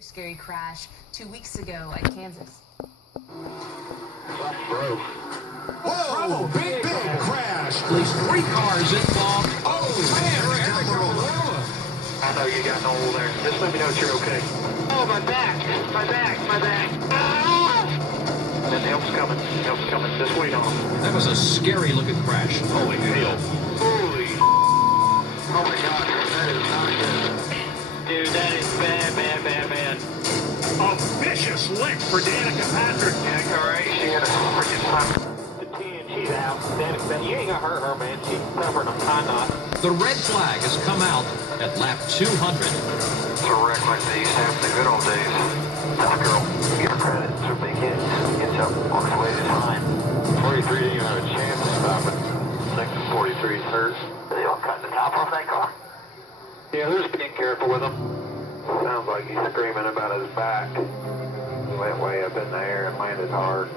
Scary crash 2 weeks ago at Kansas. Bro. Whoa, big crash. At least 3 cars involved. Oh, man, Aric Almira. I know you got no hole there. Just let me know that you're okay. Oh, my back. Ah! And help's coming. Just wait on him. That was a scary looking crash. Holy hell. Holy. Oh, my God. That is not good. Dude, that is bad. A vicious lick for Danica Patrick. Danica, all right? She had a freaking time. The 10, she's out. Danica, you ain't gonna hurt her, man. She's covering a tie knot. The red flag has come out at lap 200. It's a wreck like they used to have in the good old days. Tough girl. Give her credit. It's her big hit. Gets up, walks away to time. 43 didn't even have a chance to stop it. Second 43 is hurt. They all cut the top off that car. Yeah, they're just being careful with him. Sounds like he's screaming about his back. He went way up in the air and landed hard.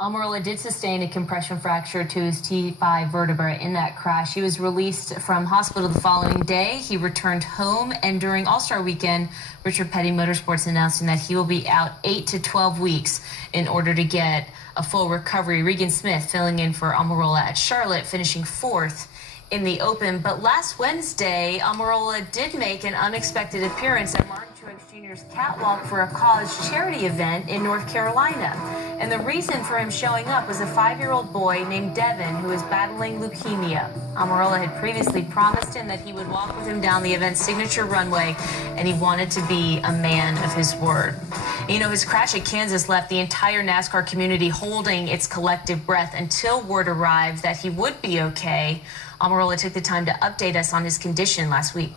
Almira did sustain a compression fracture to his T5 vertebra in that crash. He was released from hospital the following day. He returned home, and during All-Star Weekend, Richard Petty Motorsports announcing that he will be out 8 to 12 weeks in order to get a full recovery. Regan Smith filling in for Almira at Charlotte, finishing 4th in the Open. But last Wednesday, Almira did make an unexpected appearance at Martin Truex Jr.'s catwalk for a college charity event in North Carolina. And the reason for him showing up was a 5-year-old boy named Devin who was battling leukemia. Almira had previously promised him that he would walk with him down the event's signature runway, and he wanted to be a man of his word. You know, his crash at Kansas left the entire NASCAR community holding its collective breath until word arrived that he would be okay. Almira took the time to update us on his condition last week.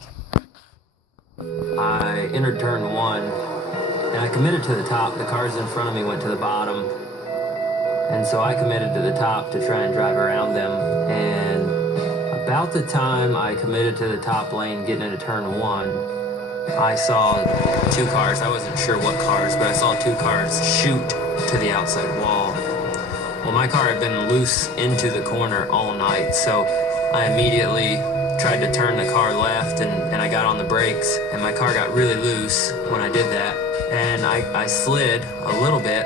I entered turn 1, and I committed to the top. The cars in front of me went to the bottom, and so I committed to the top to try and drive around them. And about the time I committed to the top lane getting into turn 1, I saw 2 cars. I wasn't sure what cars, but I saw 2 cars shoot to the outside wall. Well, my car had been loose into the corner all night, so I immediately tried to turn the car left, and I got on the brakes, and my car got really loose when I did that. And I slid a little bit,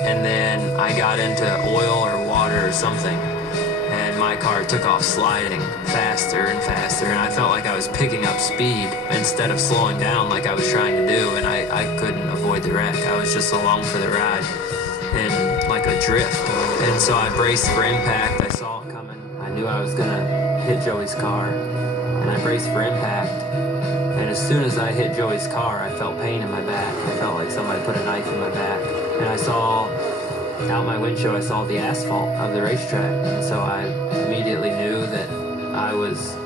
and then I got into oil or water or something, and my car took off sliding faster and faster, and I felt like I was picking up speed instead of slowing down like I was trying to do, and I couldn't avoid the wreck. I was just along for the ride in like a drift. And so I braced for impact. I saw it coming. I knew I was gonna hit Joey's car, and I braced for impact. And as soon as I hit Joey's car, I felt pain in my back. I felt like somebody put a knife in my back. And I saw, out my windshield, I saw the asphalt of the racetrack. And so I immediately knew that I was,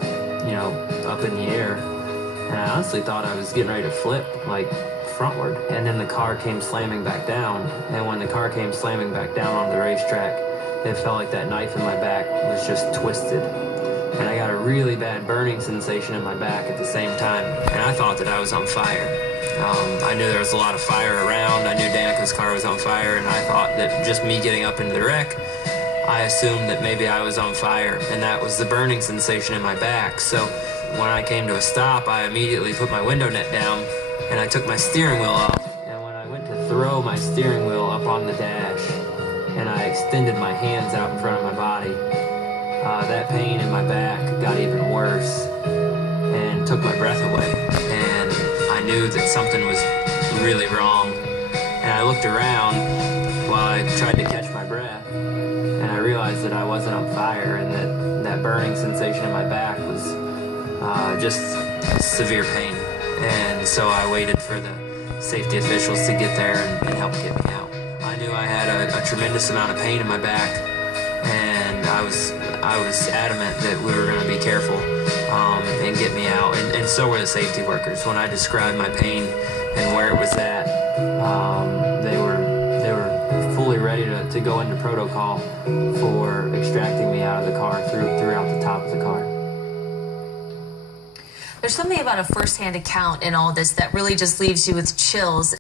up in the air. And I honestly thought I was getting ready to flip, like frontward. And then the car came slamming back down. And when the car came slamming back down on the racetrack, it felt like that knife in my back was just twisted. And I got a really bad burning sensation in my back at the same time. And I thought that I was on fire. I knew there was a lot of fire around. I knew Danica's car was on fire, and I thought that just me getting up into the wreck, I assumed that maybe I was on fire, and that was the burning sensation in my back. So when I came to a stop, I immediately put my window net down, and I took my steering wheel off. And when I went to throw my steering wheel up on the dash, and I extended my hands out in front of my body, that pain in my back got even worse and took my breath away. And I knew that something was really wrong. And I looked around while I tried to catch my breath, and I realized that I wasn't on fire, and that burning sensation in my back was just severe pain. And so I waited for the safety officials to get there and help get me out. I knew I had a tremendous amount of pain in my back, and I was adamant that we were going to be careful and get me out, and so were the safety workers. When I described my pain and where it was at, they were fully ready to go into protocol for extracting me out of the car throughout the top of the car. There's something about a first-hand account in all this that really just leaves you with chills.